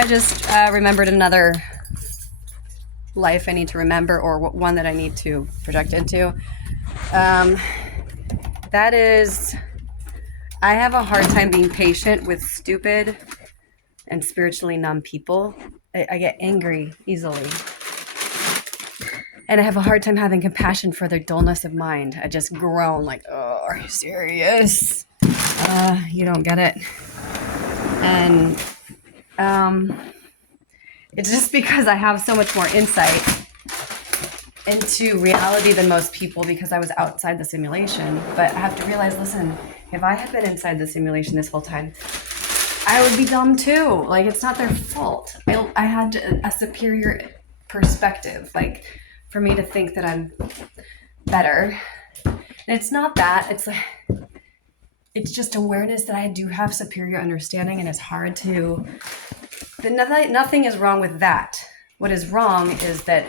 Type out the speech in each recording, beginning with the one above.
I just remembered another life I need to remember, or one that I need to project into. That is, I have a hard time being patient with stupid and spiritually numb people. I get angry easily. And I have a hard time having compassion for their dullness of mind. I just groan like, oh, are you serious? You don't get it. And it's just because I have so much more insight into reality than most people because I was outside the simulation. But I have to realize, listen, if I had been inside the simulation this whole time, I would be dumb too. Like, it's not their fault. I had a superior perspective, like, for me to think that I'm better. And it's not that. It's just awareness that I do have superior understanding, and it's hard to... Nothing is wrong with that. What is wrong is that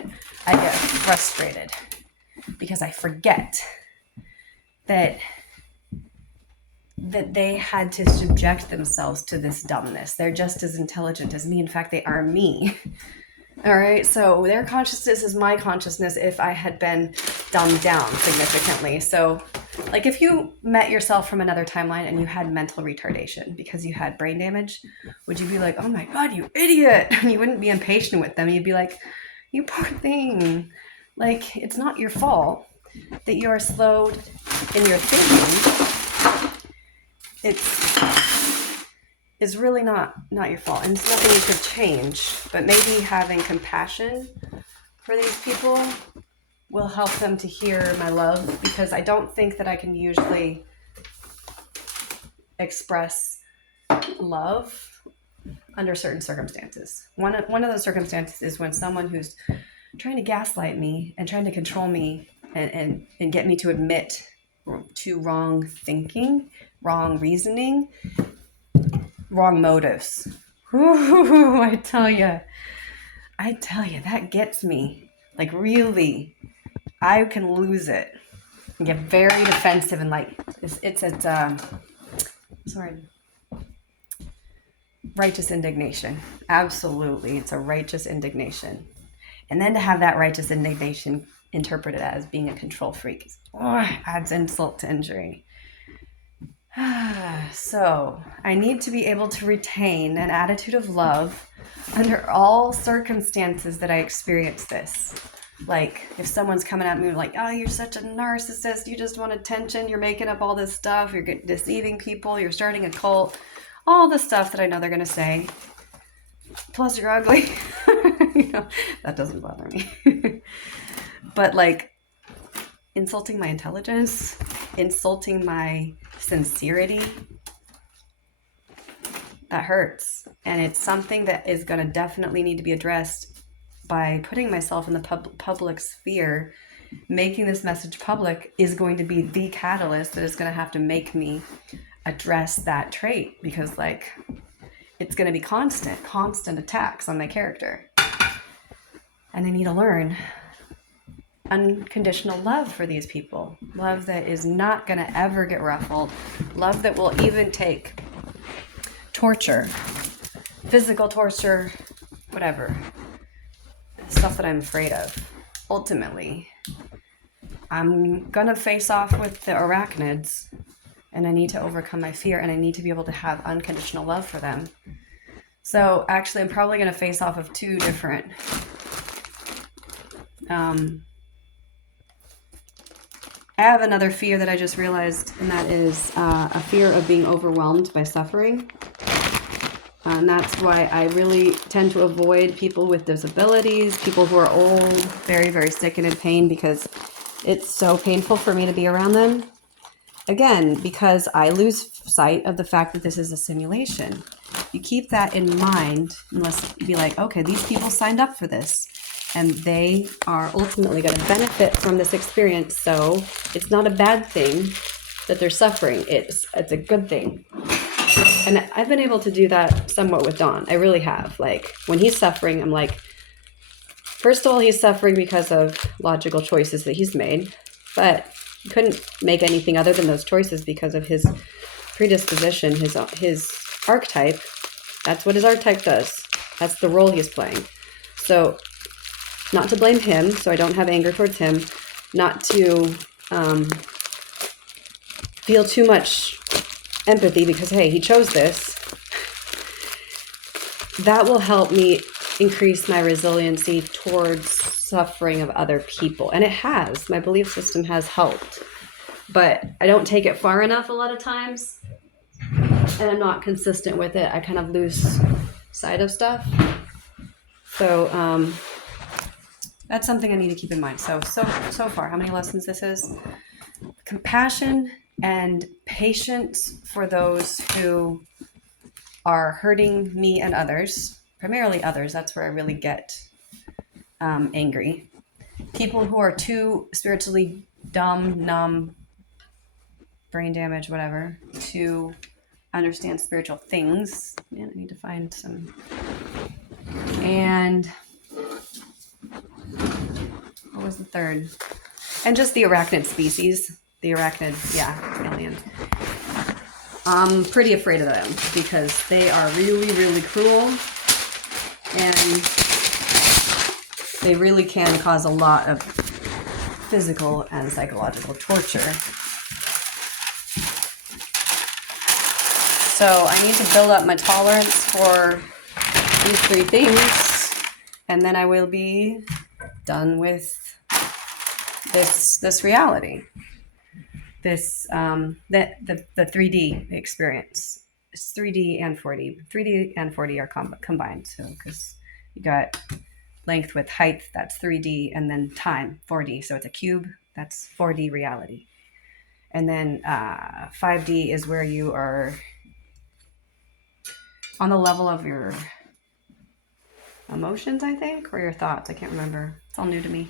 I get frustrated because I forget that they had to subject themselves to this dumbness. They're just as intelligent as me. In fact, they are me. All right. So their consciousness is my consciousness if I had been dumbed down significantly. So like if you met yourself from another timeline and you had mental retardation because you had brain damage, would you be like, oh my God, you idiot? And you wouldn't be impatient with them. You'd be like, you poor thing. Like, it's not your fault that you are slowed in your thinking. It's really not your fault, and it's nothing you could change. But maybe having compassion for these people will help them to hear my love, because I don't think that I can usually express love under certain circumstances. One of those circumstances is when someone who's trying to gaslight me and trying to control me and get me to admit to wrong thinking, wrong reasoning, wrong motives. Ooh, I tell you, that gets me. Like, really, I can lose it and get very defensive and like, righteous indignation. Absolutely, it's a righteous indignation. And then to have that righteous indignation interpreted as being a control freak adds insult to injury. So I need to be able to retain an attitude of love under all circumstances that I experience this. Like, if someone's coming at me like, oh, you're such a narcissist, you just want attention, you're making up all this stuff, you're deceiving people, you're starting a cult, all the stuff that I know they're going to say. Plus, you're ugly. That doesn't bother me. But, like, insulting my intelligence, insulting my sincerity, that hurts. And it's something that is going to definitely need to be addressed by putting myself in the public sphere. Making this message public is going to be the catalyst that is going to have to make me address that trait, because, like, it's going to be constant attacks on my character. And I need to learn unconditional love for these people. Love that is not going to ever get ruffled. Love that will even take torture, physical torture, whatever. Stuff that I'm afraid of. Ultimately, I'm going to face off with the arachnids, and I need to overcome my fear, and I need to be able to have unconditional love for them. So actually, I'm probably going to face off of two different I have another fear that I just realized, and that is a fear of being overwhelmed by suffering. And that's why I really tend to avoid people with disabilities, people who are old, very, very sick and in pain, because it's so painful for me to be around them. Again, because I lose sight of the fact that this is a simulation. You keep that in mind, and let's be like, okay, these people signed up for this, and they are ultimately going to benefit from this experience. So it's not a bad thing that they're suffering. It's a good thing. And I've been able to do that somewhat with Don. I really have. Like, when he's suffering, I'm like, first of all, he's suffering because of logical choices that he's made, but he couldn't make anything other than those choices because of his predisposition, his archetype. That's what his archetype does. That's the role he's playing. So not to blame him, so I don't have anger towards him, not to feel too much empathy because, hey, he chose this. That will help me increase my resiliency towards suffering of other people. And it has. My belief system has helped. But I don't take it far enough a lot of times. And I'm not consistent with it. I kind of lose sight of stuff. So that's something I need to keep in mind. So far, how many lessons this is? Compassion and patience for those who are hurting me and others, primarily others. That's where I really get angry. People who are too spiritually dumb, numb, brain damage, whatever, to understand spiritual things. Man, I need to find some. And what was the third? And just the arachnid species. The arachnid, aliens. I'm pretty afraid of them because they are really, really cruel. And they really can cause a lot of physical and psychological torture. So I need to build up my tolerance for these three things, and then I will be done with this reality. This the 3D experience. It's 3D and 4D. 3D and 4D are combined. So because you got length with height, that's 3D, and then time, 4D. So it's a cube. That's 4D reality. And then 5D is where you are on the level of your emotions, I think, or your thoughts. I can't remember. It's all new to me.